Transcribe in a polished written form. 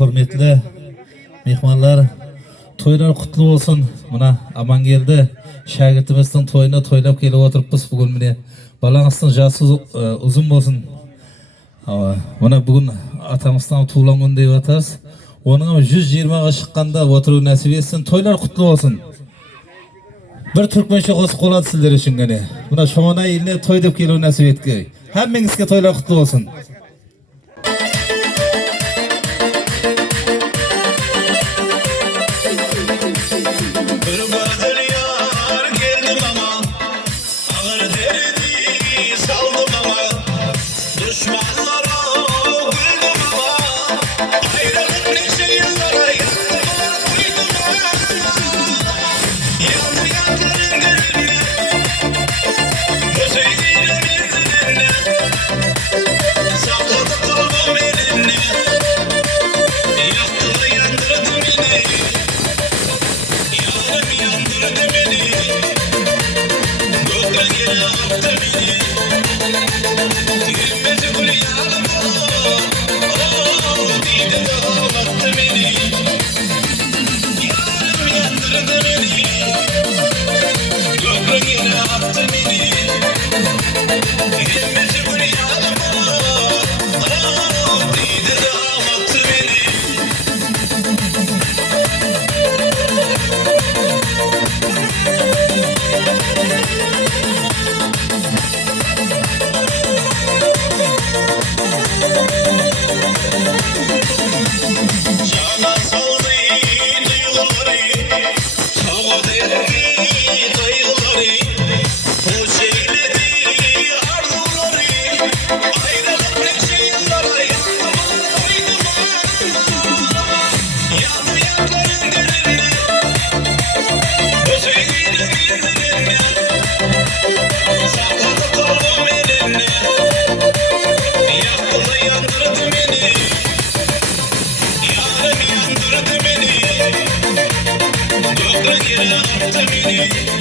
hürmetli mehmanlar, toylar kutlu olsun. Mına aman geldi. Şagirdimizden toyuna toylap gelip oturupmiz bugün mine. Balаңыздың jası uzun olsun. Mına bugün atamızdan tuğlan gün deyip atarız. Onun 120'ga çıkkanda oturup nasip etsin. Toylar kutlu olsun. Bir Türkmençe qo'shiq qoladi sizlar uchun gene. Buna şoğuna eline toy deb keluv nasip etgay. Hammangizga toylar kutlu olsun. Yandırdı beni,